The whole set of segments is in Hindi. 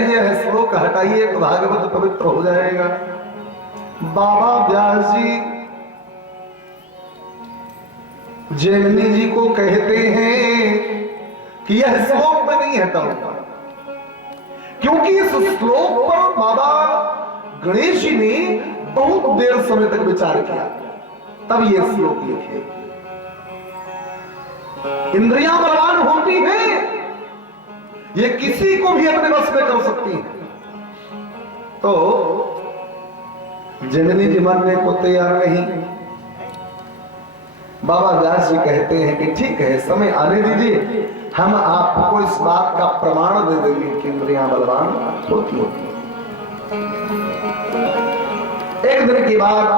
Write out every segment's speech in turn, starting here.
हैं यह श्लोक हटाइए तो भागवत पवित्र हो जाएगा। बाबा व्यास जी जैमिनी जी को कहते हैं कि यह श्लोक में नहीं हटाऊंगा, क्योंकि इस श्लोक पर बाबा गणेश जी ने बहुत देर समय तक विचार किया, तब यह श्लोक लिखे। इंद्रियां बलवान होती हैं, ये किसी को भी अपने वश में कर सकती है। तो जैमिनी जी मानने को तैयार नहीं। बाबा व्यास जी कहते हैं कि ठीक है, समय आने दीजिए, हम आपको इस बात का प्रमाण दे देंगे कि इंद्रियां बलवान होती हैं। एक दिन की बात,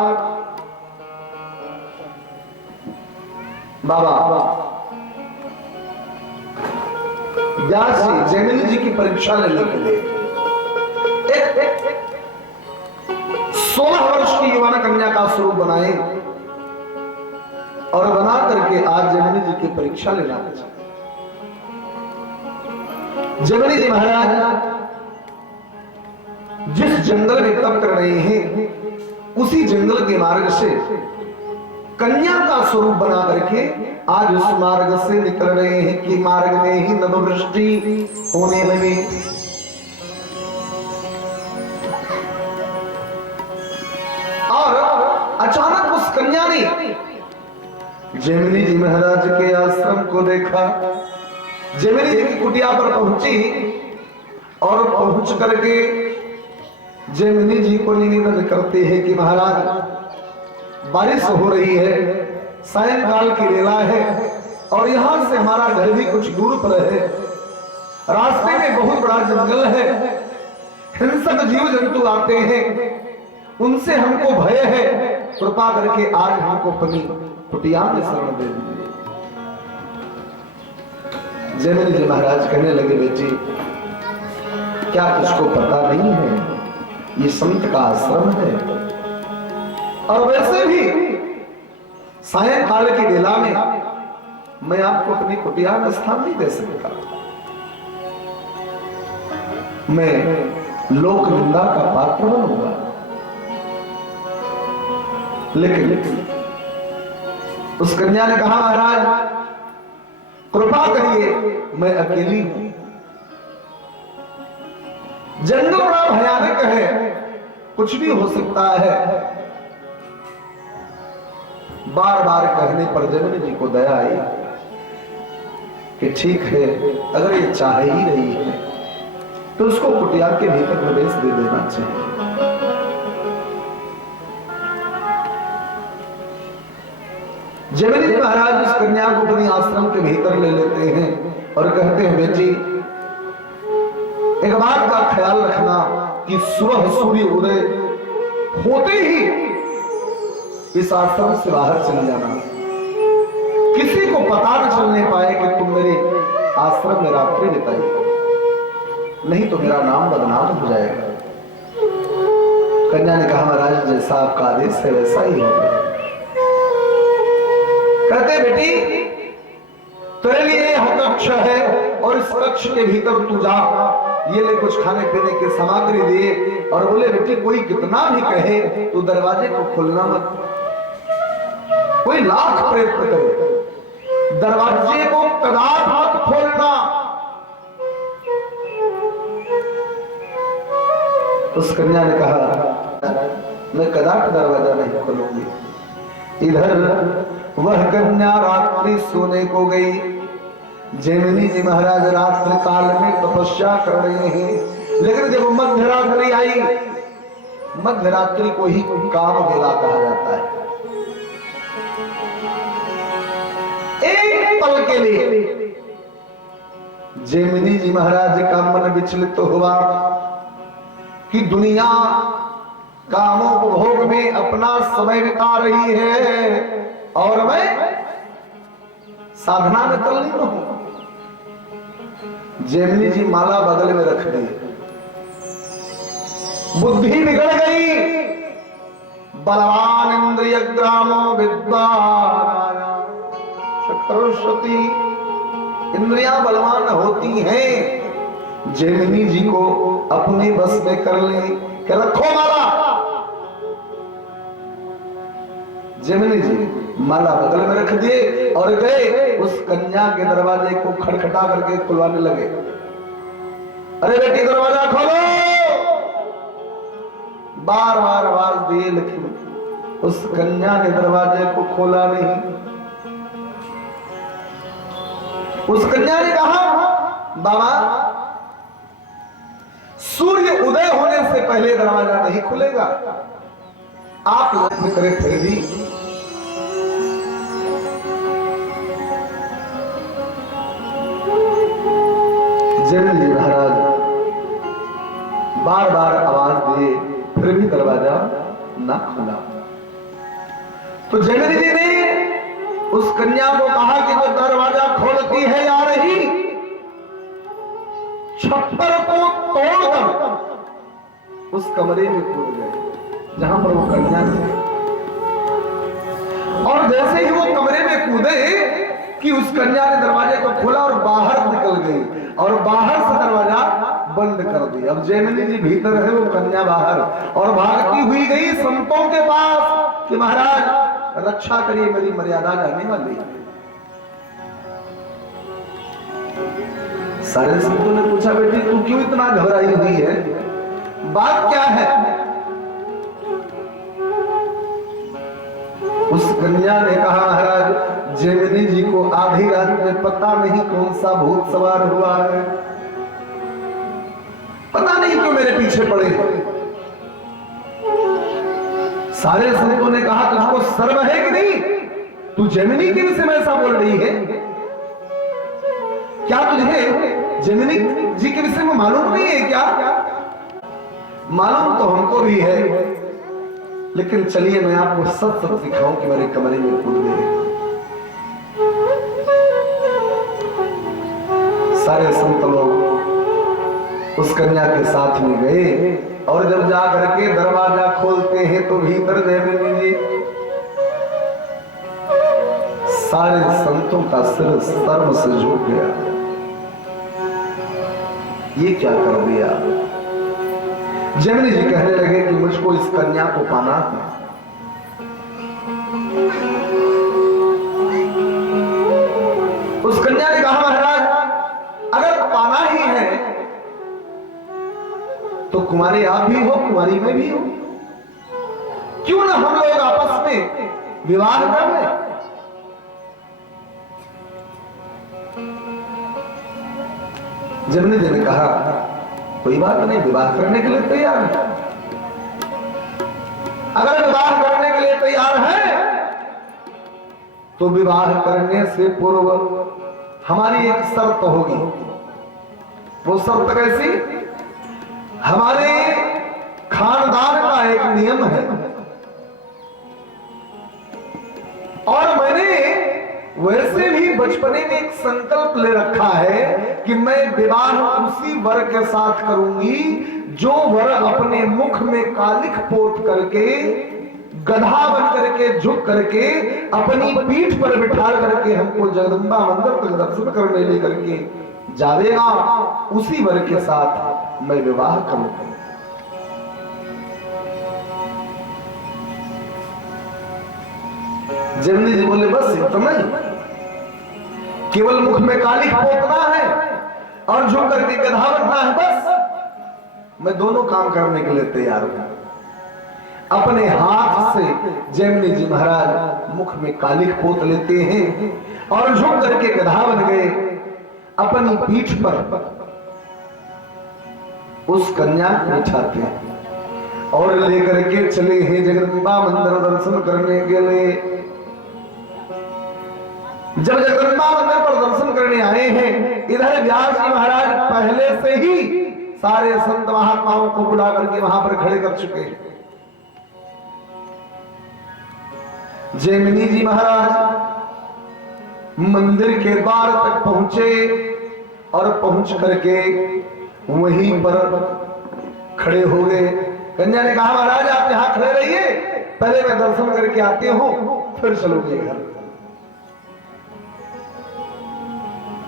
बाबा व्यास जी जैमिनी जी की परीक्षा लेने के लिए 16 वर्ष की युवा कन्या का स्वरूप बनाए और बना करके आज जैमिनी जी की परीक्षा लेना चाहिए। जैमिनी जी महाराज जिस जंगल में तप कर रहे हैं, उसी जंगल के मार्ग से कन्या का स्वरूप बना करके आज उस मार्ग से निकल रहे हैं कि मार्ग में ही नववृष्टि होने लगी। और अचानक उस कन्या ने जैमिनी जी महाराज के आश्रम को देखा। जैमिनी जी की कुटिया पर पहुंची और पहुंच करके जैमिनी जी को निवेदन करते हैं कि महाराज बारिश हो रही है, सायंकाल की वेला है और यहां से हमारा घर भी कुछ दूर पर है, रास्ते में बहुत बड़ा जंगल है, हिंसक जीव जंतु आते हैं, उनसे हमको भय है, कृपा करके आज हमको अपनी कुटिया में शरण दे दीजिए। जैमिनी जी महाराज कहने लगे, बेटी क्या तुझको पता नहीं है, ये संत का आश्रम है और वैसे भी सायंकाल की वेला में मैं आपको अपनी कुटिया में स्थान नहीं दे सकता, मैं लोक निंदा का पात्र बनूंगा। लेकिन उस कन्या ने कहा, महाराज कृपा करिए, मैं अकेली हूं, जंगल बड़ा भयानक है, कुछ भी हो सकता है। बार बार कहने पर जैमिनी जी को दया आई कि ठीक है, अगर ये चाह ही रही है तो उसको कुटिया के भीतर प्रवेश दे देना चाहिए। जैमिनी जी महाराज उस कन्या को अपने आश्रम के भीतर ले लेते हैं और कहते हैं, बेटी एक बात का ख्याल रखना कि सुबह सूर्य उदय होते ही इस आश्रम से बाहर चले जाना, किसी को पता न चलने पाए कि तुम मेरे आश्रम में रात्रि बिताई, नहीं तो मेरा नाम बदनाम हो जाएगा। कन्या ने कहा, महाराज जैसा आपका आदेश है वैसा ही होगा। कहते बेटी तेरे लिए यह कक्ष है और इस कक्ष के भीतर तू जा, ये ले कुछ खाने पीने की सामग्री दे और बोले बेटी कोई कितना भी कहे तो दरवाजे को खोलना मत, कोई लाख प्रयत्न करे दरवाजे को कदाप मत खोलना। उस कन्या ने कहा, मैं कदाप दरवाजा नहीं खोलूंगी। इधर वह कन्या रात्रि सोने को गई। जैमिनी जी महाराज रात्रि काल में तपस्या कर रहे हैं, लेकिन जब मध्यरात्रि आई, मध्यरात्रि को ही काम वेला कहा जाता है, एक पल के लिए जैमिनी जी महाराज का मन विचलित हुआ कि दुनिया कामोपभोग में अपना समय बिता रही है और मैं साधना में तल्लीन हूं। जैमिनी जी माला बगल में रख दी, बुद्धि बिगड़ गई। बलवान इंद्रिय ग्रामो विद्वान सरस्वती, इंद्रियां बलवान होती हैं जैमिनी जी को अपने बस में कर ले कि रखो माला। जैमिनी जी माला बगल में रख दिए और गए उस कन्या के दरवाजे को खटखटा करके खुलवाने लगे। अरे बेटी दरवाजा खोलो, बार बार आवाज दिए लेकिन उस कन्या ने दरवाजे को खोला नहीं। उस कन्या ने कहा बाबा सूर्य उदय होने से पहले दरवाजा नहीं खुलेगा, आप यत्न करें फिर भी। जैमिनी जी महाराज बार बार आवाज दिए फिर भी दरवाजा ना खुला। तो जैमिनी जी ने उस कन्या को कहा कि जो दरवाजा खोलती है या रही, छप्पर को तोड़कर उस कमरे में कूद गए जहां पर वो कन्या थी। और जैसे ही वो कमरे में कूदे कि उस कन्या ने दरवाजे को खोला और बाहर निकल गई और बाहर से दरवाजा बंद कर दिया। अब जैमिनी जी भीतर है, वो कन्या बाहर, और भागती हुई गई संतों के पास कि महाराज रक्षा करिए, मेरी मर्यादा जाने वाली है। सारे संतों ने पूछा बेटी तू क्यों इतना घबराई हुई है, बात क्या है? उस कन्या ने कहा महाराज जैमिनी जी को आधी रात में पता नहीं कौन सा भूत सवार हुआ है, पता नहीं क्यों मेरे पीछे पड़े। सारे संतों ने कहा तुझको शर्म है कि नहीं, तू जैमिनी के विषय में ऐसा बोल रही है? क्या तुझे जैमिनी जी के विषय में मालूम नहीं है क्या? मालूम तो हमको भी है, लेकिन चलिए मैं आपको सच सच दिखाऊं कि मेरे कमरे में कूद गए। सारे संत लोग उस कन्या के साथ में गए और जब जा करके दरवाजा खोलते हैं तो भीतर जैमिनी जी, सारे संतों का सिर शर्म से झुक गया। ये क्या कर दिया? जैमिनी जी कहने लगे कि मुझको इस कन्या को पाना है। उस कन्या ने कहा महाराज अगर पाना ही है तो कुमारी आप भी हो, कुमारी में भी हो, क्यों ना हम लोग आपस में विवाह कर लें? जैमिनी जी ने कहा कोई बात नहीं, विवाह करने के लिए तैयार है। अगर विवाह करने के लिए तैयार है तो विवाह करने से पूर्व हमारी एक शर्त होगी। वो शर्त कैसी? हमारे खानदान का एक नियम है और मैंने वैसे भी बचपने में एक संकल्प ले रखा है कि मैं विवाह उसी वर के साथ करूंगी जो वर अपने मुख में कालिख पोत करके, गधा बन करके, झुक करके, अपनी पीठ पर बिठा करके हमको जगदम्बा मंदिर तक दर्शन करने ले करके जावेगा, उसी वर के साथ मैं विवाह करूंगा। जैमिनी जी बोले बस इतना ही, केवल मुख में कालिख पोतना है और झुक करके गधा बनना है, बस मैं दोनों काम करने के लिए तैयार हूं। अपने हाथ से जैमिनी जी महाराज मुख में कालिख पोत लेते हैं और झुक करके गधा बन गए। अपनी पीठ पर उस कन्या को बिठाते हैं और लेकर के चले हैं जगदम्बा मंदिर दर्शन करने के लिए। जब जगदम्बा मंदिर पर दर्शन करने आए हैं, इधर व्यास जी महाराज पहले से ही सारे संत महात्माओं को बुला करके वहां पर खड़े कर चुके हैं। जैमिनी जी महाराज मंदिर के द्वार तक पहुंचे और पहुंच करके वहीं पर खड़े हो गए। कन्या ने कहा महाराज आप यहां खड़े रहिए, पहले मैं दर्शन करके आती हूं फिर चलोगे घर।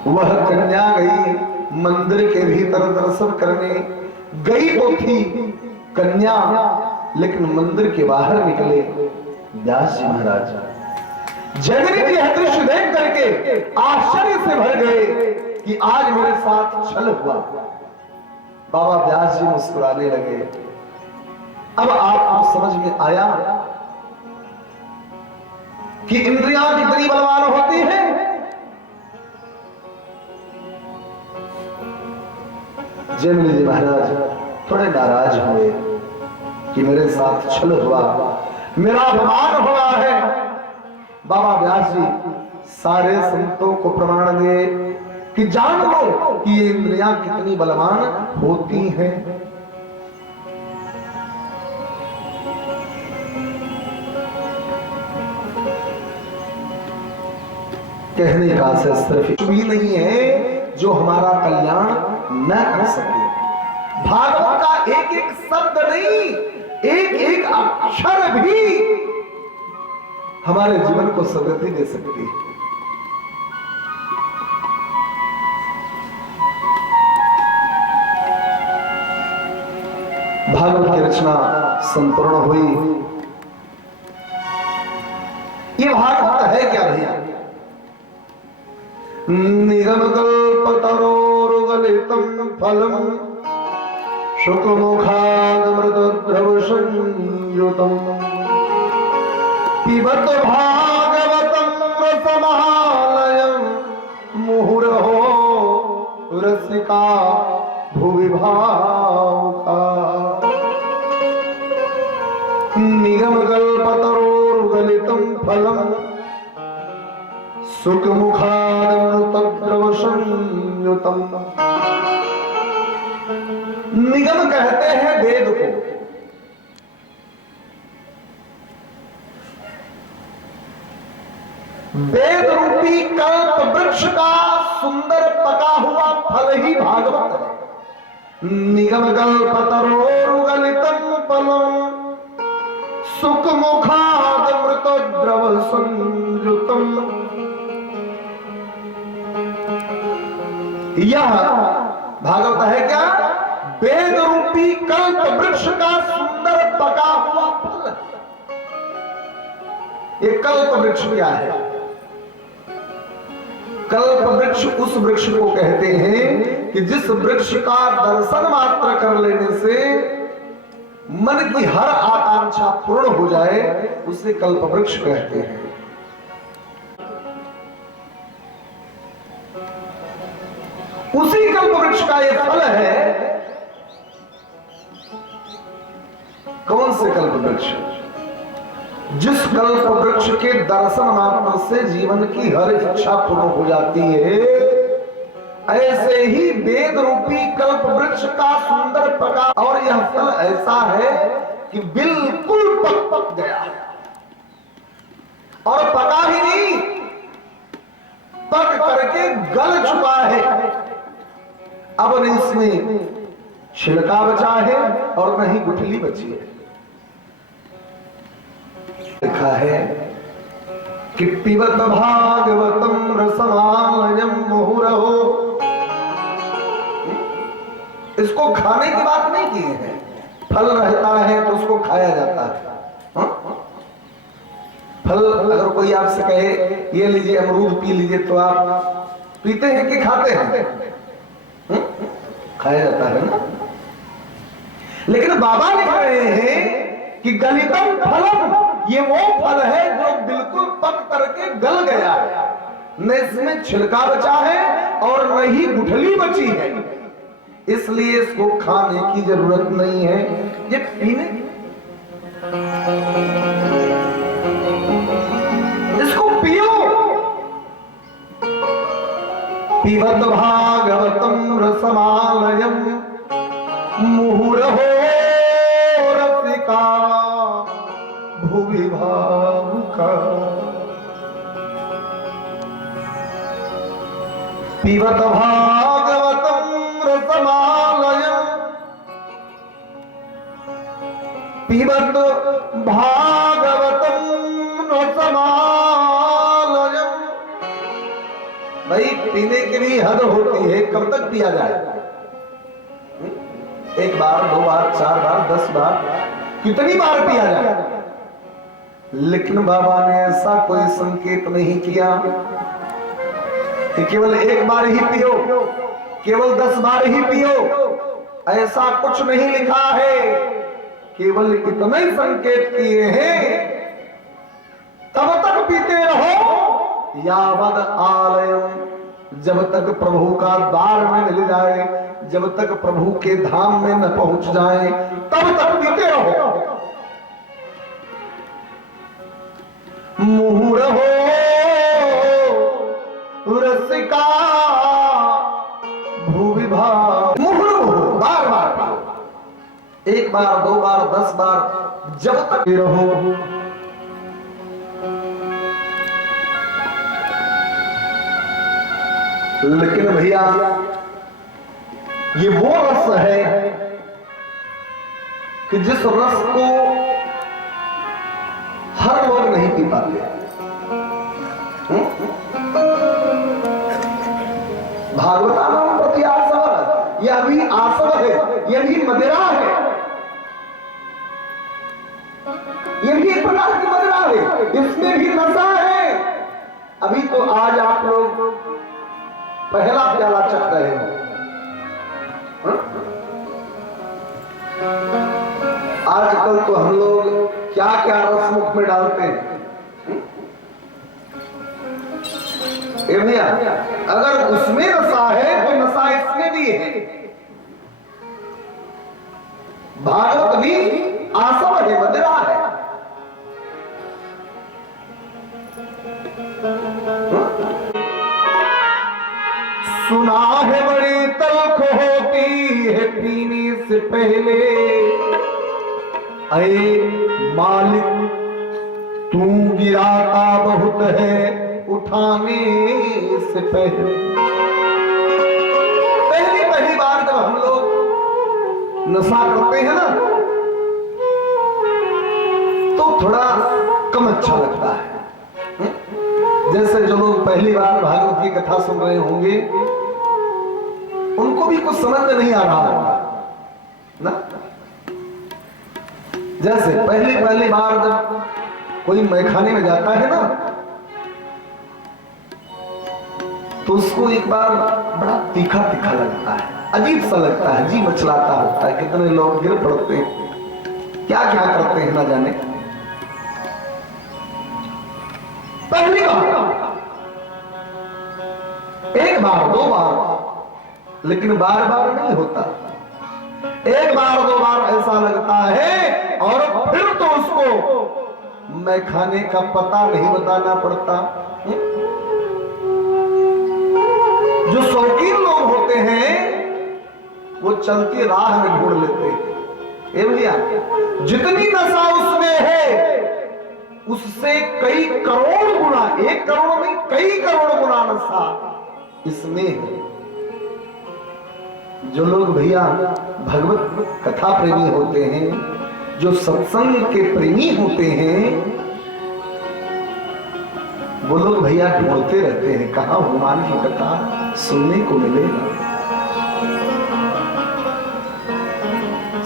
वह कन्या गई मंदिर के भीतर दर्शन करने गई तो थी कन्या, लेकिन मंदिर के बाहर निकले व्यास जी महाराज। जगन्नाथ जी यह दृश्य देख करके आश्चर्य से भर गए कि आज मेरे साथ छल हुआ। बाबा व्यास जी मुस्कुराने लगे। अब आपको समझ में आया कि इंद्रियां कितनी बलवान होती हैं। जयमिनी जी महाराज थोड़े नाराज हुए कि मेरे साथ छल हुआ, मेरा अपमान हुआ है। बाबा व्यास जी सारे संतों को प्रमाण दिए कि जान लो कि ये इंद्रियां कितनी बलवान होती हैं। कहने का सिर्फ कुछ भी नहीं है जो हमारा कल्याण न कर सके। भागवत का एक एक शब्द नहीं, एक एक अक्षर भी हमारे जीवन को सदगति दे सकती है। भागवत की रचना संपूर्ण हुई। ये भागवत है क्या भैया? निगम कल्पतरोरुगलितं फलम शुकमुखादमृतद्रव संयुतं पिबत भागवतं रसमालयं मुहुरहो रसिका भुवि भावुका। निगम कल्पतरोरुगलितं फलम सुखमुखादमृतद्रव संयुतं। निगम कहते हैं वेद को। वेद रूपी कल्प वृक्ष का सुंदर पका हुआ फल ही भागवत है। निगम कल्पतरोरुगलितं फलम सुखमुखादमृतद्रव संयुतं। यह भागवत है क्या? वेद रूपी कल्प वृक्ष का सुंदर पका हुआ फल। ये कल्प वृक्ष क्या है? कल्प वृक्ष उस वृक्ष को कहते हैं कि जिस वृक्ष का दर्शन मात्र कर लेने से मन की हर आकांक्षा पूर्ण हो जाए, उसे कल्प वृक्ष कहते हैं। उसी कल्प वृक्ष का यह फल है। कौन से कल्प वृक्ष? जिस कल्प वृक्ष के दर्शन मात्र से जीवन की हर इच्छा पूर्ण हो जाती है, ऐसे ही वेद रूपी कल्प वृक्ष का सुंदर पका, और यह फल ऐसा है कि बिल्कुल पक गया और पका ही नहीं, पक करके गल चुका है। अब न इसमें छिलका बचा है और न ही गुठली बची है। लिखा है कि पिबत भागवतम रसमालयं मुहुरहो। इसको खाने की बात नहीं की है। फल रहता है तो उसको खाया जाता है। फल अगर कोई आपसे कहे ये लीजिए अमरूद पी लीजिए, तो आप पीते हैं कि खाते हैं? खाया जाता है ना। लेकिन बाबा लिख रहे हैं कि गलितम फलम, ये वो फल है जो बिल्कुल पक करके गल गया है, न इसमें छिलका बचा है और न ही गुठली बची है, इसलिए इसको खाने की जरूरत नहीं है, ये पीने। इसको पियो। पिबत भागवतम रसमालयं मुहुरहो रसिका भुवि भावुका। पिबत भागवतम रसमालयं, पिबत भागवतम रसमालयं। भाई पीने की भी हद होती है, कब तक पिया जाए? एक बार, दो बार, चार बार, 10 बार, कितनी बार पिया जाए? लेकिन बाबा ने ऐसा कोई संकेत नहीं किया कि केवल एक बार ही पियो, केवल 10 बार ही पियो, ऐसा कुछ नहीं लिखा है। केवल इतना ही संकेत किए हैं, तब तक पीते रहो यावद आलयम, जब तक प्रभु का द्वार में मिल जाए, जब तक प्रभु के धाम में न पहुंच जाए, तब तक पीते रहो। मुहुर हो रसिका भूविभाग, मुहुर बार बार पियो, एक बार, दो बार, 10 बार, जब तक रहो। लेकिन भैया ये वो रस है कि जिस रस को हर लोग नहीं पी पाते। भागवतानाम प्रति आसव, यह भी आसव है, यह भी मदिरा है, यह भी एक प्रकार की मदिरा है, इसमें भी नशा है। अभी तो आज आप लोग पहला प्याला चख रहे हैं, आजकल तो हम लोग क्या क्या रस मुख में डालते हैं। भैया अगर उसमें नशा है तो नशा इसमें भी है। भागवत भी आसव है, मदिरा है। सुना है बड़ी तल्ख होती है पीने से पहले, अये मालिक तू गिराता बहुत है उठाने से पहले। पहली बार जब हम लोग नशा करते हैं ना, तो थोड़ा कम अच्छा लगता है। जैसे जो लोग पहली बार भागवत की कथा सुन रहे होंगे, उनको भी कुछ समझ में नहीं आ रहा होगा ना। जैसे पहली बार जब कोई मैखाने में जाता है ना, तो उसको एक बार बड़ा तीखा तीखा लगता है, अजीब सा लगता है, जी मचलाता होता है। कितने लोग गिर पड़ते हैं, क्या क्या करते हैं ना जाने। पहली बार, एक बार, दो बार, लेकिन बार बार नहीं होता। एक बार, दो बार ऐसा लगता है, और फिर तो उसको मैखाने का पता नहीं बताना पड़ता। जो शौकीन लोग होते हैं वो चलती राह में ढूंढ लेते हैं। भैया जितनी नशा उसमें है, उससे कई करोड़ गुना, 1 करोड़ नहीं, कई करोड़ गुना नशा इसमें है। जो लोग भैया भगवत कथा प्रेमी होते हैं, जो सत्संग के प्रेमी होते हैं, वो लोग भैया ढूंढते रहते हैं कहां भगवान की कथा सुनने को मिलेगा।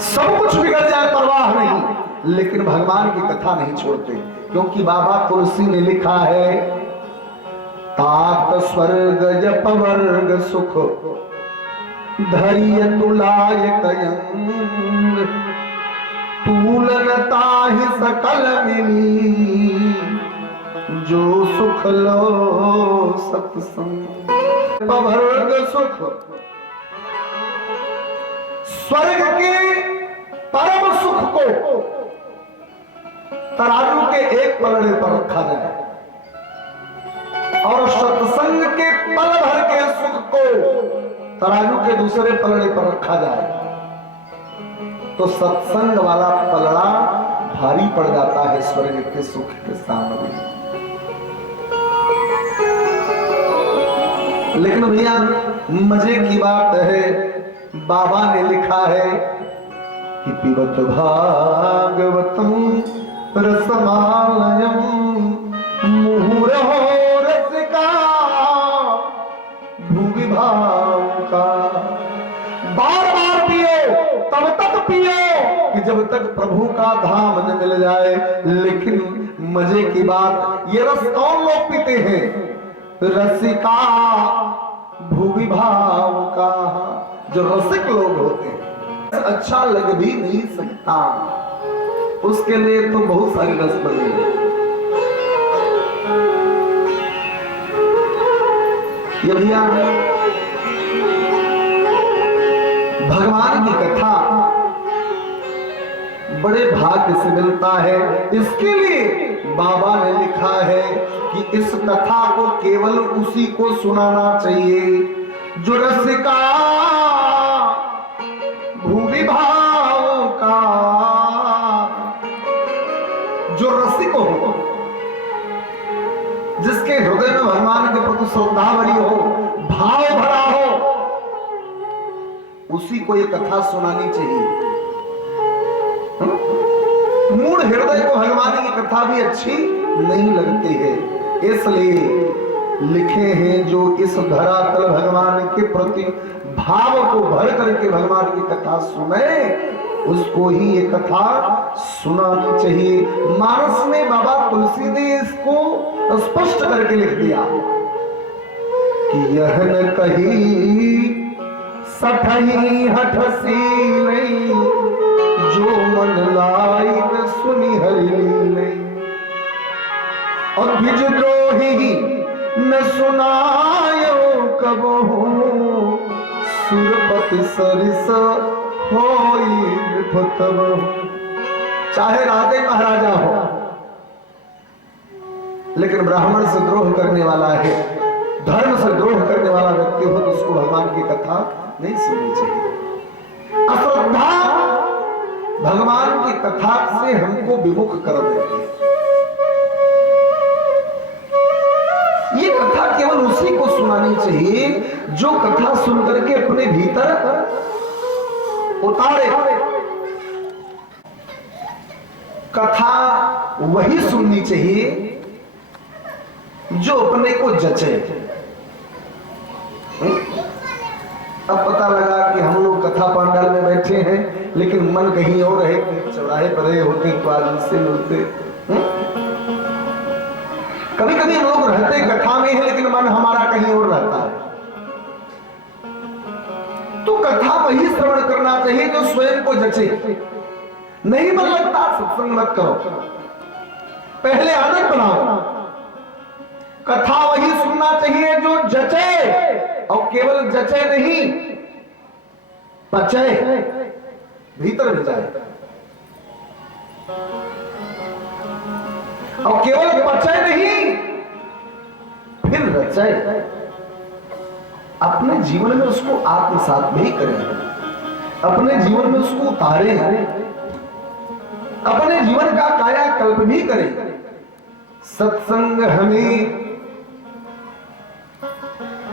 सब कुछ बिगड़ जाए परवाह नहीं, लेकिन भगवान की कथा नहीं छोड़ते। क्योंकि बाबा तुलसी ने लिखा है, तात स्वर्ग जप वर्ग सुख धैर्य तुलाय कयंग, तूलन ताहि सकल मिली, जो सुख लो सत्संग। वर्ग सुख, स्वर्ग के परम सुख को तराजू के एक पलड़े पर रखा जाए, और सत्संग के पल भर के सुख को तराजू के दूसरे पलड़े पर रखा जाए, तो सत्संग वाला पलड़ा भारी पड़ जाता है स्वर्ग के सुख के सामने। लेकिन भैया मजे की बात है, बाबा ने लिखा है कि पिबत भागवतम रसमालयम मुहुरहो रसिका कि जब तक प्रभु का धाम न मिल जाए। लेकिन मजे की बात, ये रस कौन लोग पीते हैं? रसिका भूवि भाव का, जो रसिक लोग होते हैं। अच्छा लग भी नहीं सकता, उसके लिए तो बहुत सारी रस बनी है। ये भैया भगवान की कथा बड़े भाग्य से मिलता है। इसके लिए बाबा ने लिखा है कि इस कथा को केवल उसी को सुनाना चाहिए जो रसिका भूवि भाव का, जो रसिक हो, जिसके हृदय में भगवान के प्रति श्रद्धा भरी हो, भाव भरा हो, उसी को ये कथा सुनानी चाहिए। मूढ़ हृदय को भगवान की कथा भी अच्छी नहीं लगती है, इसलिए लिखे हैं जो इस धरातल भगवान के प्रति भाव को भर करके भगवान की कथा सुने, उसको ही ये कथा सुनानी चाहिए। मानस में बाबा तुलसी ने इसको स्पष्ट करके लिख दिया कि यह न कही सठही हठसी नहीं, जो मन लाई न सुनी हरि नहीं, और द्विजद्रोही न सुनायो कबहू, सुरपति सरिस होई नृपतबहू। चाहे राधे महाराजा हो, लेकिन ब्राह्मण से द्रोह करने वाला है, धर्म से द्रोह करने वाला व्यक्ति हो, तो उसको भगवान की कथा नहीं सुननी चाहिए। अश्रद्धा भगवान की कथा से हमको विमुख कर देती है। ये कथा केवल उसी को सुनानी चाहिए जो कथा सुन करके अपने भीतर उतारे। कथा वही सुननी चाहिए जो अपने को जचे। अब पता लगा कि हम लोग कथा पंडाल में बैठे हैं, लेकिन मन कहीं और है, चौराहे पर होते तो आदमी से मिलते। कभी कभी हम लोग रहते कथा में है, लेकिन मन हमारा कहीं और रहता है। तो कथा वही श्रवण करना चाहिए जो स्वयं को जचे। नहीं मन लगता, सत्संग मत करो, पहले आदत बनाओ। कथा वही सुनना चाहिए जो जचे, और केवल जचे नहीं, पचे, भीतर भी जाए। और केवल पचे नहीं, फिर रचे, अपने जीवन में उसको आत्मसात भी करें, अपने जीवन में उसको उतारे, अपने जीवन का कायाकल्प भी करें। सत्संग हमें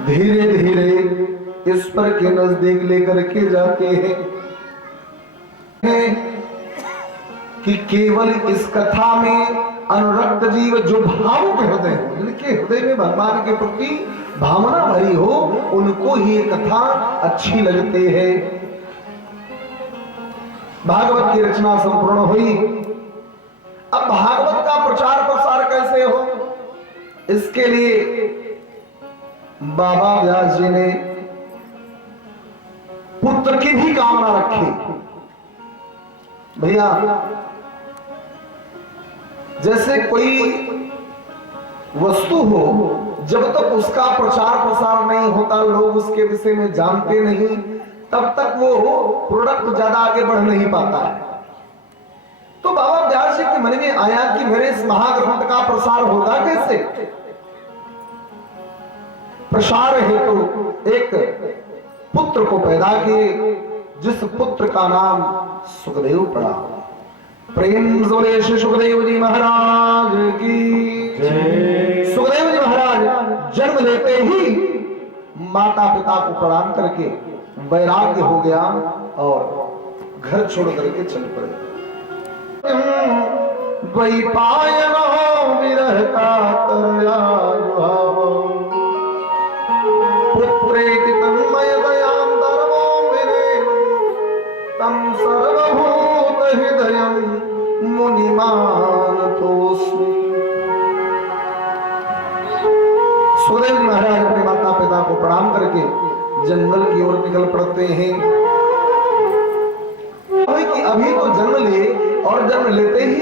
धीरे धीरे ईश्वर के नजदीक लेकर के जाते हैं कि केवल इस कथा में अनुरक्त जीव जो भावुक हृदय हो, जिनके हृदय में भगवान के प्रति भावना भरी हो, उनको ही ये कथा अच्छी लगती है। भागवत की रचना संपूर्ण हुई। अब भागवत का प्रचार प्रसार कैसे हो, इसके लिए बाबा व्यास जी ने पुत्र की भी कामना रखी। भैया जैसे कोई वस्तु हो, जब तक उसका प्रचार प्रसार नहीं होता, लोग उसके विषय में जानते नहीं, तब तक वो प्रोडक्ट ज्यादा आगे बढ़ नहीं पाता है। तो बाबा व्यास जी के मन में आया कि मेरे इस महाग्रंथ का प्रसार होगा कैसे। प्रसार हेतु एक पुत्र को पैदा किए, जिस पुत्र का नाम सुखदेव पड़ा। प्रेम जोरे सुखदेव जी महाराज की जय। सुखदेव जी महाराज जन्म लेते ही माता पिता को प्रणाम करके वैराग्य हो गया और घर छोड़ करके चल पड़े। द्वैपायनो विरह कातरया जुहावो, पुत्रेति तन्मय दयां धर्मो विनेम, तम सर्वभूत हृदय मुनिमान तोस्मि। सुखदेव महाराज अपने माता पिता को प्रणाम करके जंगल की ओर निकल पड़ते हैं। कि अभी तो जन्म ले और जन्म लेते ही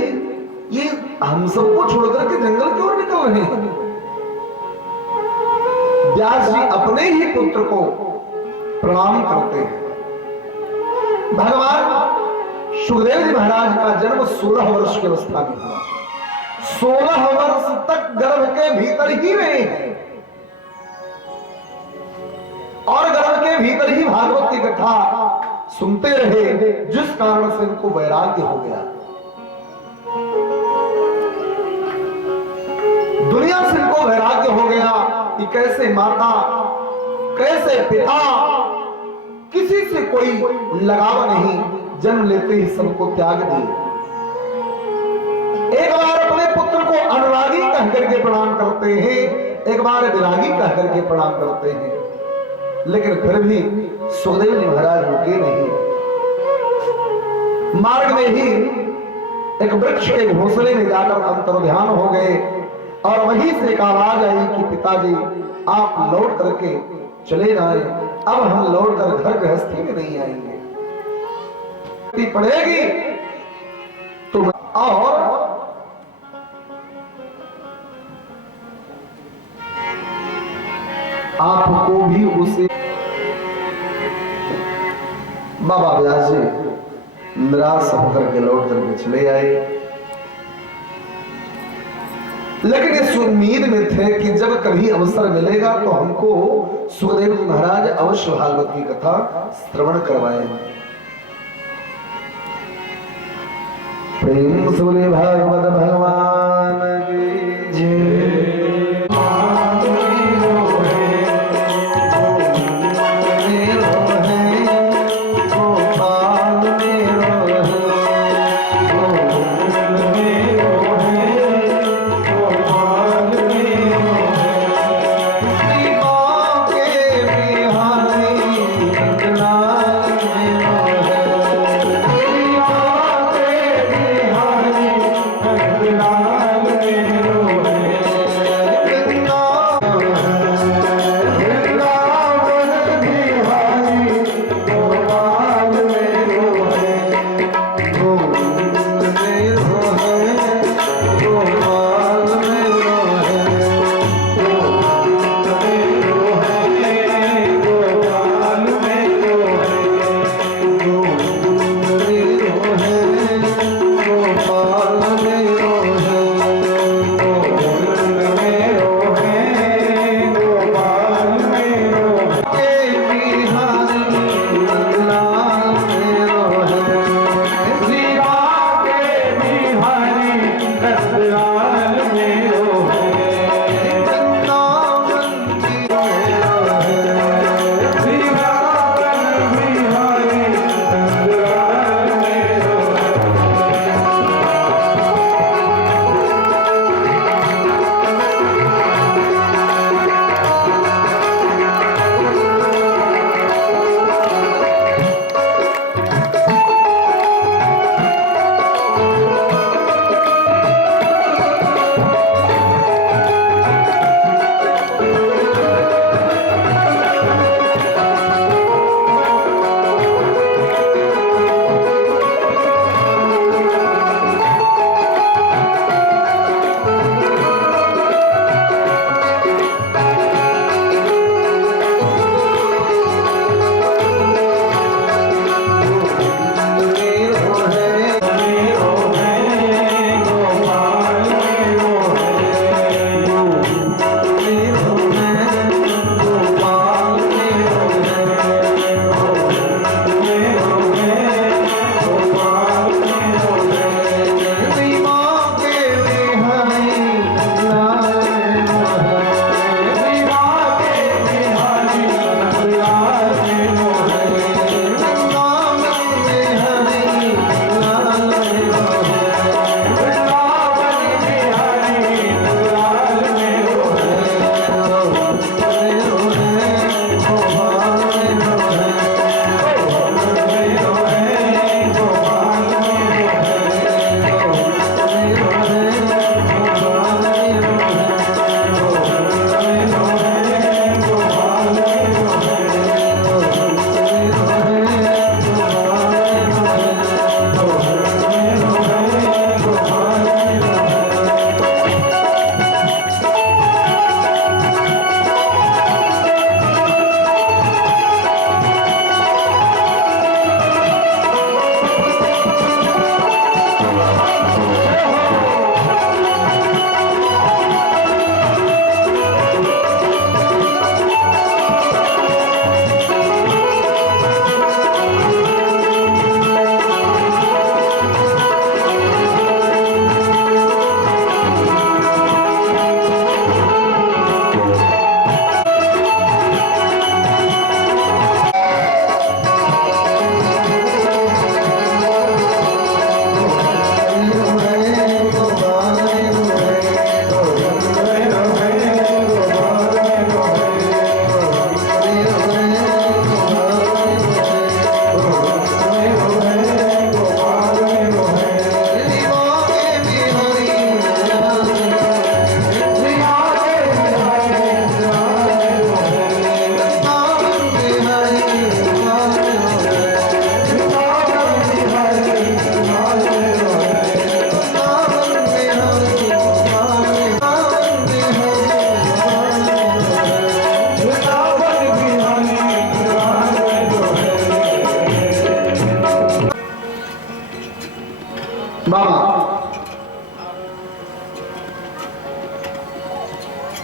ये हम सबको छोड़कर के जंगल की ओर निकल रहे हैं। व्यास जी अपने ही पुत्र को प्रणाम करते हैं। भगवान सुखदेव जी महाराज का जन्म 16 वर्ष की अवस्था में हुआ। 16 वर्ष तक गर्भ के भीतर ही रहे हैं और गर्भ के भीतर ही भागवत की कथा सुनते रहे, जिस कारण से इनको वैराग्य हो गया। दुनिया से इनको वैराग्य हो गया कि कैसे माता कैसे पिता, किसी से कोई लगाव नहीं, जन्म लेते ही सबको त्याग दिए। एक बार अपने पुत्र को अनुरागी कह करके प्रणाम करते हैं, एक बार विरागी कह करके प्रणाम करते हैं, लेकिन फिर भी सुखदेव जी महाराज रुके नहीं। मार्ग में ही एक वृक्ष के घोंसले में जाकर अंतर्ध्यान हो गए और वहीं से एक आवाज आई कि पिताजी आप लौट करके चले जाए, अब हम लौट कर घर गृहस्थी में नहीं आएंगे, पड़ेगी तो। और आपको भी उसे बाबा व्यास जी निराश होकर के लौट करके चले आए, लेकिन इस उम्मीद में थे कि जब कभी अवसर मिलेगा तो हमको सुखदेव जी महाराज अवश्य भागवत की कथा श्रवण करवाएंगे। प्रेम से बोले भागवत भगवान की जय। Krishna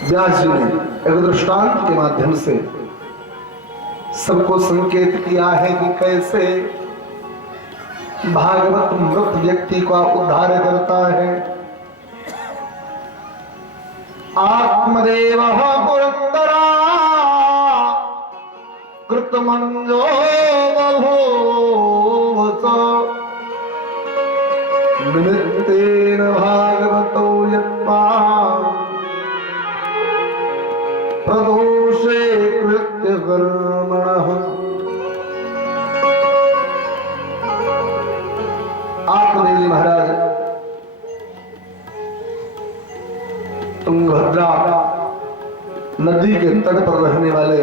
व्यास जी ने एक दृष्टांत के माध्यम से सबको संकेत किया है कि कैसे भागवत मृत व्यक्ति का उद्धार करता है। आत्मदेव पुरंदरा कृतमंजो बभूव निमित्तेन भागवतो यत्पा प्रदोषे कृत्य कर्मणः। आत्मदेव जी महाराज तुंगभद्रा नदी के तट पर रहने वाले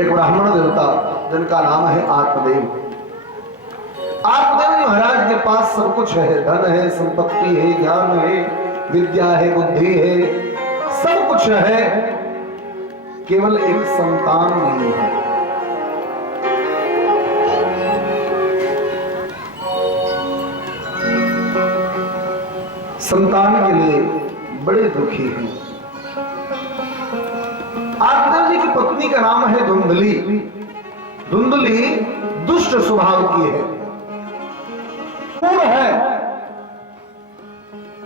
एक ब्राह्मण देवता जिनका नाम है आत्मदेव। आत्मदेव जी महाराज के पास सब कुछ है, धन है, संपत्ति है, ज्ञान है, विद्या है, बुद्धि है, सब कुछ है, केवल एक संतान नहीं है। संतान के लिए बड़े दुखी हैं। आत्मदेव जी की पत्नी का नाम है धुंधली। धुंधली दुष्ट स्वभाव की है, क्रूर है,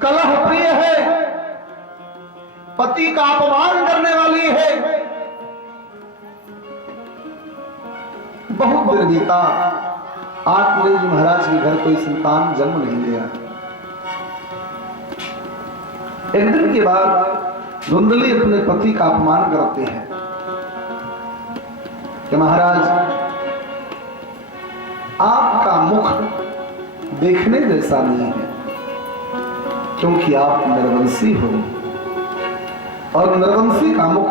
कलह प्रिय है, पति का अपमान करने वाली है। बहुत दिन बीता, आत्मदेव जी महाराज के घर कोई संतान जन्म नहीं लिया। एक दिन के बाद धुंधली अपने पति का अपमान करते हैं कि महाराज आपका मुख देखने जैसा नहीं है, क्योंकि आप नरवंशी हो और नरवंशी का मुख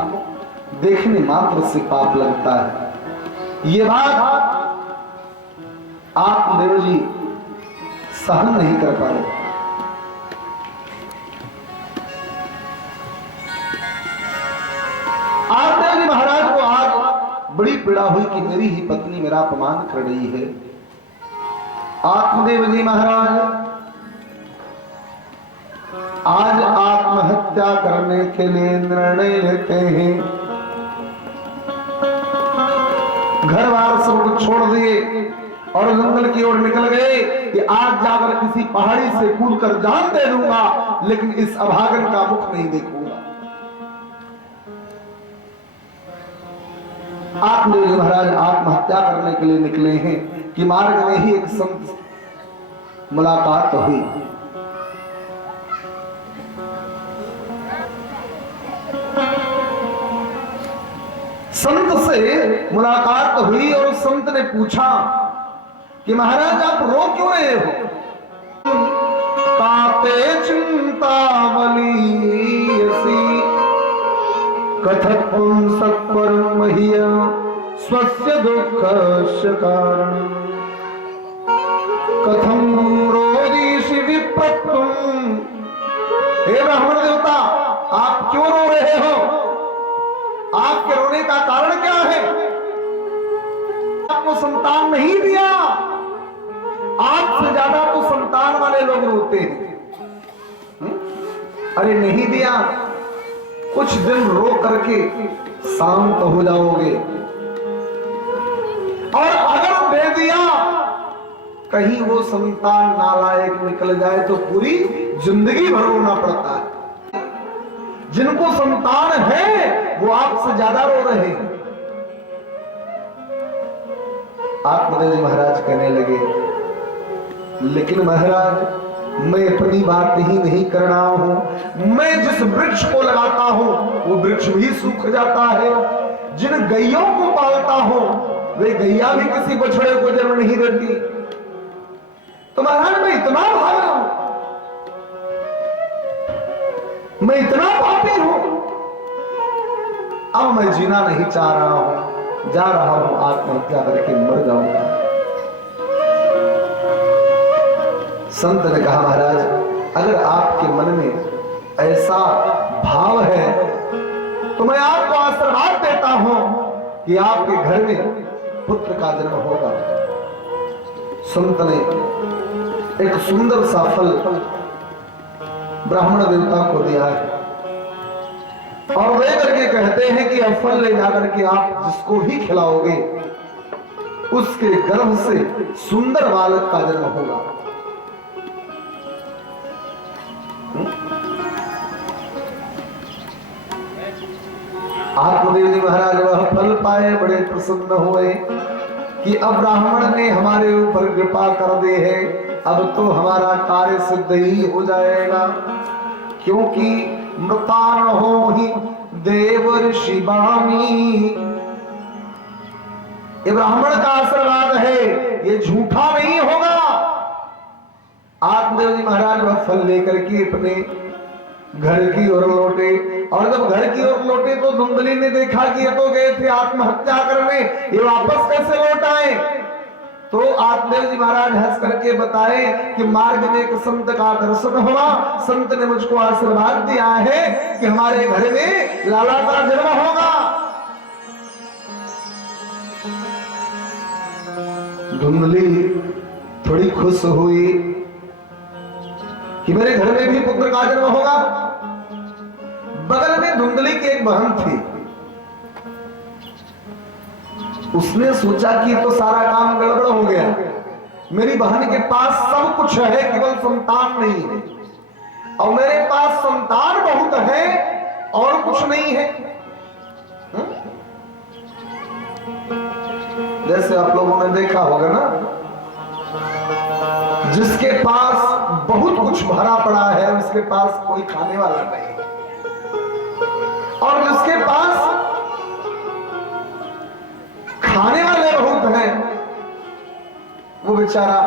देखने मात्र से पाप लगता है। ये बात आत्मदेव जी सहन नहीं कर पाए। आत्मदेव जी महाराज को आज बड़ी पीड़ा हुई कि मेरी ही पत्नी मेरा अपमान कर रही है। आत्मदेव जी महाराज आज आत्महत्या करने के लिए निर्णय लेते हैं। घर बार सब कुछ छोड़ दिए और जंगल की ओर निकल गए कि आज जाकर किसी पहाड़ी से कूदकर जान दे दूंगा, लेकिन इस अभागन का मुख नहीं देखूंगा। आत्मदेव जी महाराज आत्महत्या करने के लिए निकले हैं कि मार्ग में ही एक संत मुलाकात हुई। संत से मुलाकात हुई और उस संत ने पूछा कि महाराज आप रो क्यों रहे हो? काते चिंतावली कथं सत्परम मह्य स्वस्य दुःखस्य कारणं कथं रोदिषि विप्रत्वम्। हे ब्राह्मण देवता, आप क्यों रो रहे हो? आपके रोने का कारण क्या है? आपको संतान नहीं दिया, होते हैं। अरे नहीं दिया, कुछ दिन रो करके शांत हो जाओगे, और अगर दे दिया कहीं वो संतान नालायक निकल जाए तो पूरी जिंदगी भर रोना पड़ता है। जिनको संतान है वो आपसे ज्यादा रो रहे हैं। आत्मदेव जी महाराज कहने लगे, लेकिन महाराज मैं अपनी बात ही नहीं कर रहा हूं, मैं जिस वृक्ष को लगाता हूं वो वृक्ष भी सूख जाता है। जिन गैयों को पालता हूं वे गैया भी किसी बछड़े को जन्म नहीं देती। तो महाराज मैं इतना भागा हूं, मैं इतना पापी हूं, अब मैं जीना नहीं चाह रहा हूं, जा रहा हूं आत्महत्या करके मर जाऊंगा। संत ने कहा, महाराज अगर आपके मन में ऐसा भाव है तो मैं आपको आशीर्वाद देता हूं कि आपके घर में पुत्र का जन्म होगा। संत ने एक सुंदर सा फल ब्राह्मण देवता को दिया है, और वे करके कहते हैं कि यह फल ले जाकर के आप जिसको भी खिलाओगे उसके गर्भ से सुंदर बालक का जन्म होगा। आत्मदेव जी महाराज वह फल पाए, बड़े प्रसन्न हुए कि अब ब्राह्मण ने हमारे ऊपर कृपा कर दी है, अब तो हमारा कार्य सिद्ध ही हो जाएगा, क्योंकि मृतान हो ही देव ऋषि बानी। ये ब्राह्मण का आशीर्वाद है, ये झूठा नहीं होगा। आत्मदेव जी महाराज वह फल लेकर के अपने घर की ओर लौटे, और जब घर की ओर लौटे तो धुंधली ने देखा कि ये तो गए थे आत्महत्या करने, ये वापस कैसे लौट आए। तो आत्मदेव जी महाराज हंस करके बताए कि मार्ग में एक संत का दर्शन हुआ, संत ने मुझको आशीर्वाद दिया है कि हमारे घर में लाला का जन्म होगा। धुंधली थोड़ी खुश हुई कि मेरे घर में भी पुत्र का जन्म होगा। बगल में धुंधली की एक बहन थी, उसने सोचा कि तो सारा काम गड़बड़ हो गया, मेरी बहन के पास सब कुछ है केवल संतान नहीं है, और मेरे पास संतान बहुत है और कुछ नहीं है। जैसे आप लोगों ने देखा होगा ना, जिसके पास बहुत कुछ भरा पड़ा है उसके पास कोई खाने वाला नहीं, और जिसके पास खाने वाले बहुत हैं वो बेचारा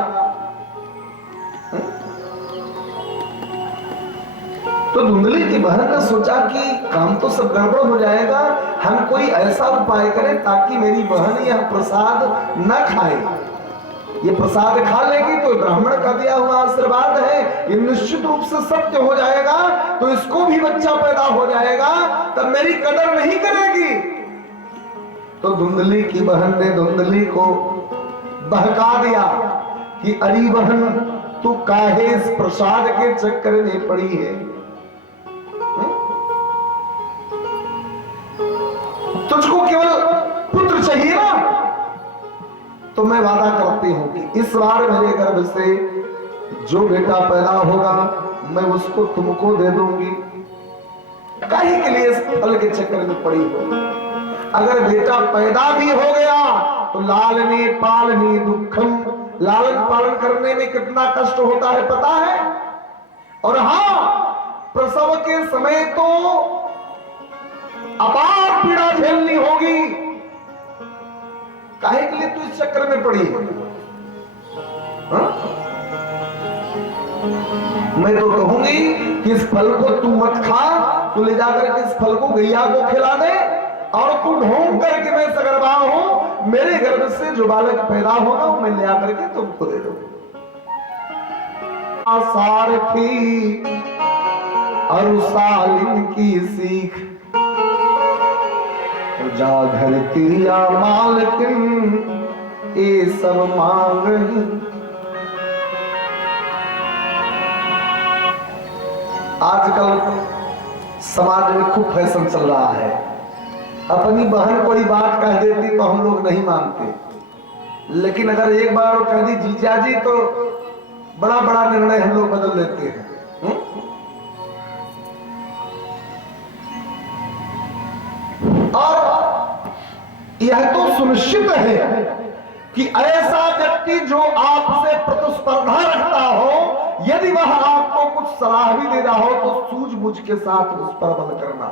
तो धुंधली की बहन ने सोचा कि काम तो सब गड़बड़ हो जाएगा, हम कोई ऐसा उपाय करें ताकि मेरी बहन यह प्रसाद न खाए। ये प्रसाद खा लेगी तो ब्राह्मण का दिया हुआ आशीर्वाद है, ये निश्चित रूप से सत्य हो जाएगा, तो इसको भी बच्चा पैदा हो जाएगा, तब मेरी कदर नहीं करेगी। तो धुंधली की बहन ने धुंधली को बहका दिया कि अरे बहन तू काहे इस प्रसाद के चक्कर में पड़ी है, तुझको केवल पुत्र चाहिए ना, तो मैं वादा करती हूं कि इस बार मेरे गर्भ से जो बेटा पैदा होगा मैं उसको तुमको दे दूंगी। काहे के लिए इस फल के चक्कर में पड़ी हो? अगर बेटा पैदा भी हो गया तो लालने पालने दुखम, लालन पालन करने में कितना कष्ट होता है पता है। और हाँ, प्रसव के समय तो अपार पीड़ा झेलनी होगी। काहे के लिए तू इस चक्कर में पड़ी है? मैं तो कहूंगी कि इस फल को तू मत खा, तू ले जाकर के इस फल को गैया को खिला दे, और तू ढूंढ करके मैं सगर्भा हूं, मेरे गर्भ से जो बालक पैदा होगा वो मैं ले आकर के तुमको दे दूंगा। सारथी और सालिन की सीख जा धरती या मालकिन ये सब मांग ही। आजकल समाज में खूब फैशन चल रहा है, अपनी बहन कोई बात कह देती तो हम लोग नहीं मानते, लेकिन अगर एक बार वो कह दी जीजा जी तो बड़ा बड़ा निर्णय हम लोग बदल लेते हैं। और यह तो सुनिश्चित है कि ऐसा व्यक्ति जो आपसे प्रतिस्पर्धा रखता हो, यदि वह आपको कुछ सलाह भी दे रहा हो तो सूझबूझ के साथ उस पर अमल करना।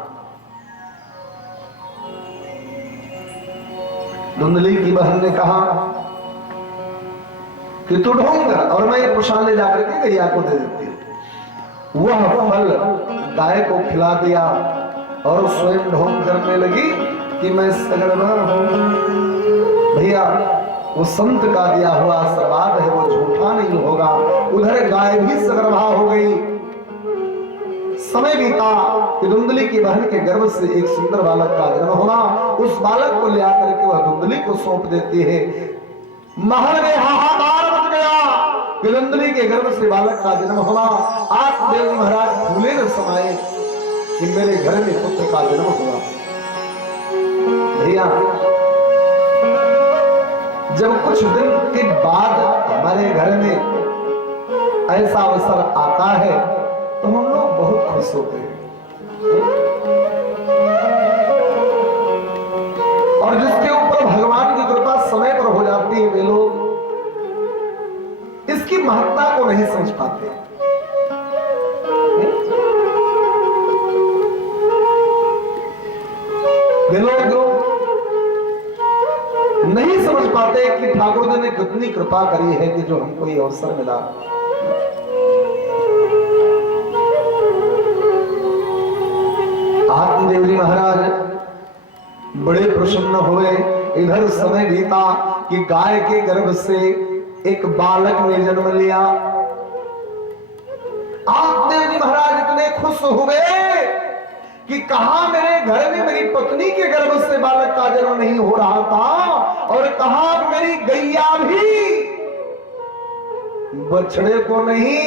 धुंधली की बहन ने कहा कि तू ढूंढ और मैं ये प्रसाद ले जाकर के गैया को दे देती हूं। वह फल गाय को खिला दिया और स्वयं ढोंग करने लगी कि मैं सगर्भा हूं। भैया वो संत का दिया हुआ आशीर्वाद है, वो झूठा नहीं होगा। उधर गाय भी सगर्भा हो गई। समय बीता कि धुंधली की बहन के गर्भ से एक सुंदर बालक का जन्म हुआ। उस बालक को ले आकर के वह धुंधली को सौंप देती है। महल में हाहाकार मच गया कि धुंधली के गर्भ से बालक का जन्म हुआ। आज देव महाराज फूले न समाये कि मेरे घर में पुत्र का जन्म हुआ। भैया जब कुछ दिन के बाद हमारे घर में ऐसा अवसर आता है तो हम लोग बहुत खुश होते हैं, और जिसके ऊपर भगवान की कृपा समय पर हो जाती है वे लोग इसकी महत्ता को नहीं समझ पाते। वे लोग नहीं समझ पाते कि ठाकुर जी ने कितनी कृपा करी है कि जो हमको ये अवसर मिला। आत्मदेव जी महाराज बड़े प्रसन्न हुए। इधर समय बीता कि गाय के गर्भ से एक बालक ने जन्म लिया। आत्मदेव जी महाराज इतने खुश हुए कि कहा मेरे घर में मेरी पत्नी के गर्भ से बालक का जन्म नहीं हो रहा था, और कहा मेरी गैया भी बछड़े को नहीं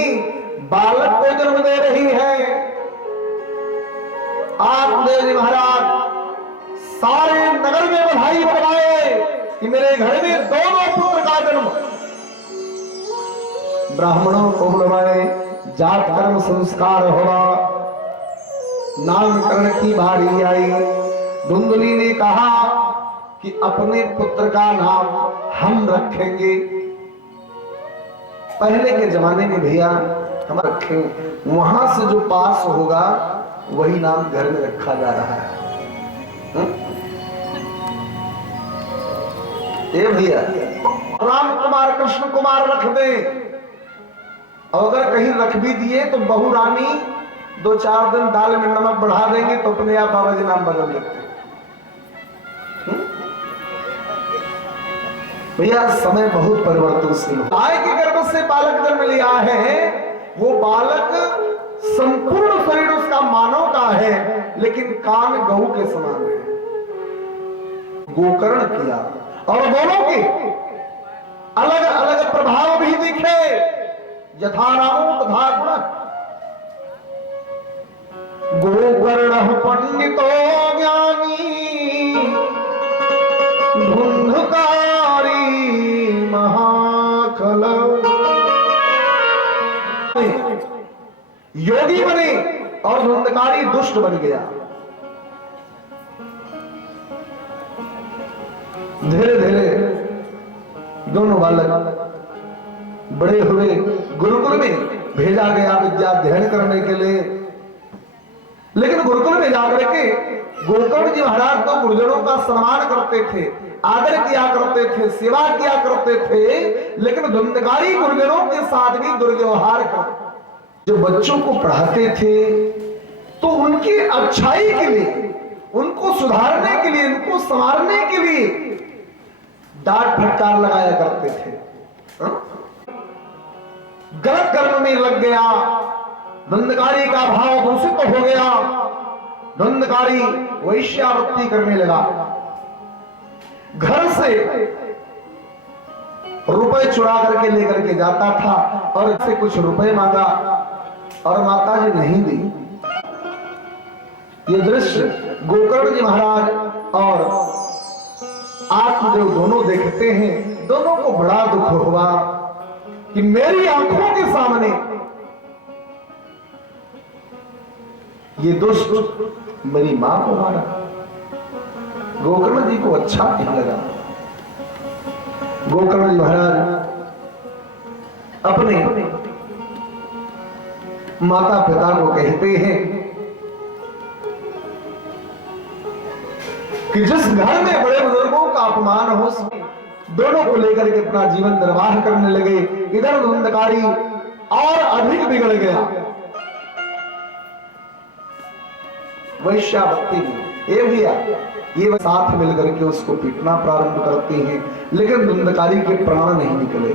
बालक को जन्म दे रही है। आत्मदेव जी महाराज सारे नगर में बधाई करवाए कि मेरे घर में दोनों पुत्र का जन्म। ब्राह्मणों को बुलवाए, जात कर्म संस्कार हुआ, नामकरण की बारी आई। धुंधली ने कहा कि अपने पुत्र का नाम हम रखेंगे। पहले के जमाने में भैया हम रखें, वहां से जो पास होगा वही नाम घर में रखा जा रहा है। ए भैया राम कुमार कृष्ण कुमार रख दे, और अगर कहीं रख भी दिए तो बहू रानी 2-4 दिन दाल में नमक बढ़ा देंगे तो अपने आप बाबा जी नाम बदल देते। भैया समय बहुत परिवर्तनशील है। गाय के गर्भ से बालक जन्म लिया है, वो बालक संपूर्ण शरीर उसका मानव का है, लेकिन कान गऊ के समान है। गोकर्ण किया और दोनों के अलग अलग प्रभाव भी दिखे। यथा नामो तथा गुण। गोकर्ण पंडितो ज्ञानी धुंधकारी महाखल। योगी बने और धुंधकारी दुष्ट बन गया। धीरे धीरे दोनों बालक बड़े हुए। गुरुकुल में भेजा गया विद्या अध्ययन करने के लिए, लेकिन गुरुकुल में जाकर के गोकर्ण जी महाराज तो गुरुजनों का सम्मान करते थे, आदर किया करते थे, सेवा किया करते थे, लेकिन धुंधकारी गुरुजनों के साथ भी दुर्व्यवहार करते। जो बच्चों को पढ़ाते थे तो उनकी अच्छाई के लिए, उनको सुधारने के लिए, उनको संवारने के लिए डांट फटकार लगाया करते थे। गलत कर्म में लग गया, धुंधकारी का भाव दूषित हो गया, धुंधकारी वैश्यावृत्ति करने लगा। घर से रुपए चुरा करके लेकर के जाता था और इससे कुछ रुपए मांगा और माता जी नहीं दी। ये दृश्य गोकर्ण जी महाराज और आत्मदेव दोनों देखते हैं। दोनों को बड़ा दुख हुआ कि मेरी आंखों के सामने ये दुष्ट मेरी मां को मारा। गोकर्ण जी को अच्छा नहीं लगा। गोकर्ण जी महाराज अपने माता पिता को कहते हैं कि जिस घर में बड़े बुजुर्गों का अपमान हो, दोनों को लेकर के अपना जीवन निर्वाह करने लगे। इधर धुंधकारी और अधिक बिगड़ गया। वैश्यावृत्ति ये भैया ये साथ मिलकर के उसको पीटना प्रारंभ करती हैं, लेकिन धुंधकारी के प्राण नहीं निकले।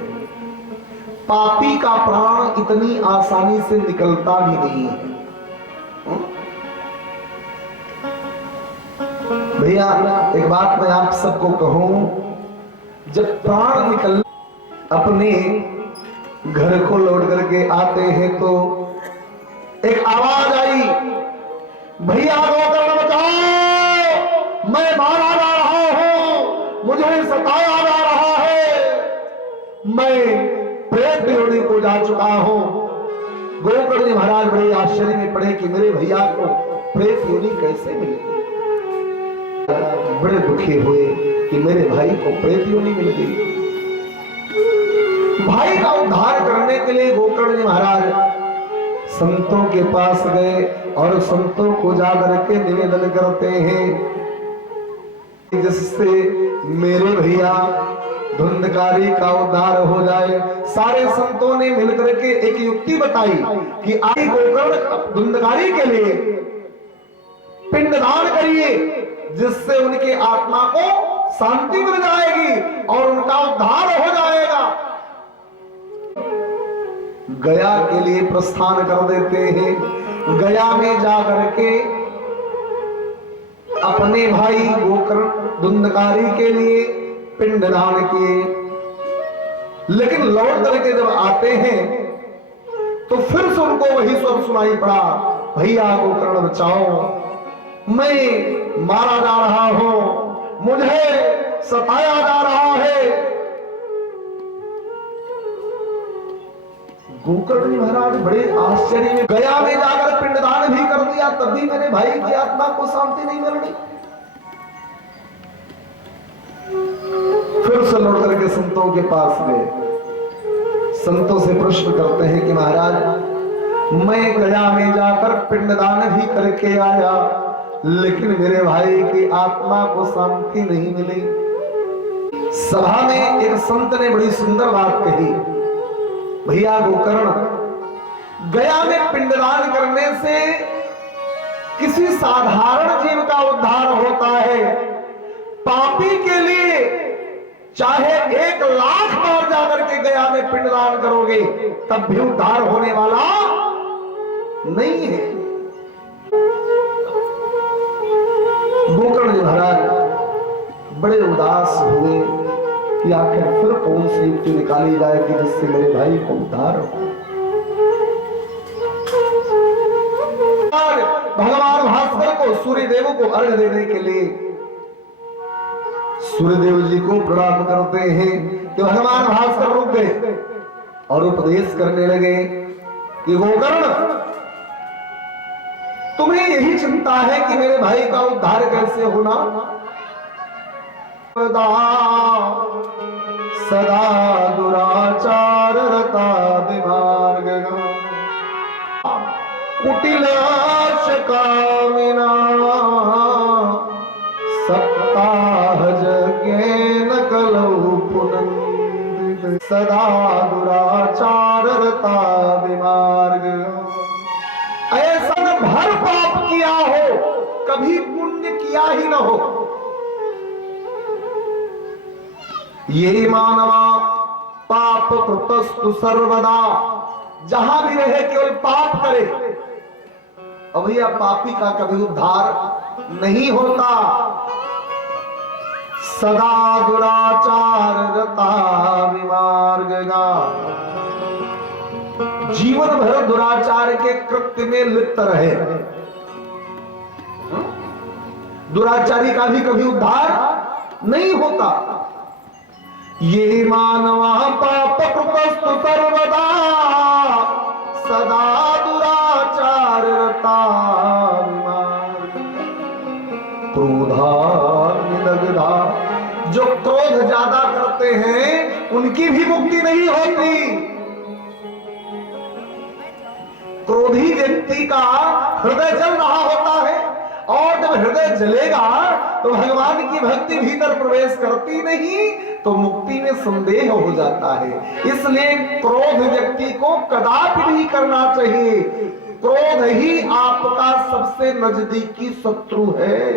पापी का प्राण इतनी आसानी से निकलता भी नहीं है। भैया एक बात मैं आप सबको कहूं, जब प्राण निकल अपने घर को लौट करके आते हैं तो एक आवाज आई, भैया गोकर्ण बचाओ, मैं मारा जा रहा हूं, मुझे सताया जा रहा है, मैं प्रेत योनि को जा चुका हूं। गोकर्ण जी महाराज बड़े आश्चर्य में पड़े कि मेरे भैया को प्रेत योनि कैसे मिलेगी। बड़े दुखी हुए कि मेरे भाई को प्रेत योनि मिल गई। भाई का उद्धार करने के लिए गोकर्ण जी महाराज संतों के पास गए और संतों को जाकर के निवेदन करते हैं जिससे मेरे भैया धुंधकारी का उद्धार हो जाए। सारे संतों ने मिलकर के एक युक्ति बताई कि आप गोकर्ण धुंधकारी के लिए पिंडदान करिए, जिससे उनकी आत्मा को शांति मिल जाएगी और उनका उद्धार हो जाएगा। गया के लिए प्रस्थान कर देते हैं। गया में जाकर के अपने भाई गोकर्ण धुंधकारी के लिए पिंडदान किए, लेकिन लौट करके जब आते हैं तो फिर से उनको वही स्वर सुनाई पड़ा, भैया गोकर्ण बचाओ, मैं मारा जा रहा हूं, मुझे सताया जा रहा है। गोकर्ण जी महाराज बड़े आश्चर्य में, गया में जाकर पिंडदान भी कर दिया, तब भी मेरे भाई की आत्मा को शांति नहीं मिल रही। फिर से लौट करके संतों के पास गए। संतों से प्रश्न करते हैं कि महाराज मैं गया में जाकर पिंडदान भी करके आया, लेकिन मेरे भाई की आत्मा को शांति नहीं मिली। सभा में एक संत ने बड़ी सुंदर बात कही, भैया गोकर्ण, गया में पिंडदान करने से किसी साधारण जीव का उद्धार होता है, पापी के लिए चाहे 1,00,000 बार जाकर के गया में पिंडदान करोगे तब भी उद्धार होने वाला नहीं है। गोकर्ण जी महाराज बड़े उदास हुए कि आखिर फिर कौन सी युक्ति निकाली जाए कि जिससे मेरे भाई को उद्धार हो। भगवान भास्कर को सूर्यदेव को अर्घ देने के लिए सूर्यदेव जी को प्रणाम करते हैं कि भगवान भास्कर रुक गए और उपदेश करने लगे कि गोकर्ण, तुम्हें यही चिंता है कि मेरे भाई का उद्धार कैसे होना। सदा दुराचार रता विमार्ग कुटिलाश कामिना सप्ताह जज्ञेन कलौ पुनन्द सदा दुराचार रता विमार्ग। ऐसा भर पाप किया हो, कभी पुण्य किया ही न हो। ये मानवा पाप कृतस्तु सर्वदा, जहां भी रहे केवल पाप करे। अब भैया पापी का कभी उद्धार नहीं होता। सदा दुराचार रता विमार्गगा, जीवन भर दुराचार के कृत्य में लिप्त रहे। दुराचारी का भी कभी उद्धार नहीं होता। ये मानवा पाप कृतस्तु सर्वदा सदा दुराचार रता क्रोधान्विदग्धा, जो क्रोध ज्यादा करते हैं उनकी भी मुक्ति नहीं होती। क्रोधी व्यक्ति का हृदय जल रहा होता है, और जब हृदय जलेगा तो भगवान की भक्ति भीतर प्रवेश करती नहीं, तो मुक्ति में संदेह हो जाता है। इसलिए क्रोध व्यक्ति को कदापि नहीं करना चाहिए। क्रोध ही आपका सबसे नजदीकी शत्रु है।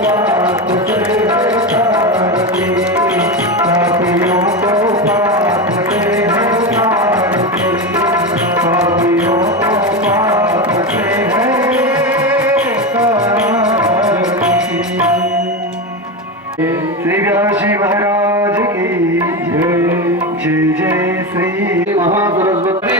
पाप से है तारती, पापियों को पाप से है तारती, पापियों को पाप से है तारती। श्री व्यासी महाराज की जय। जय जय श्री महासरस्वती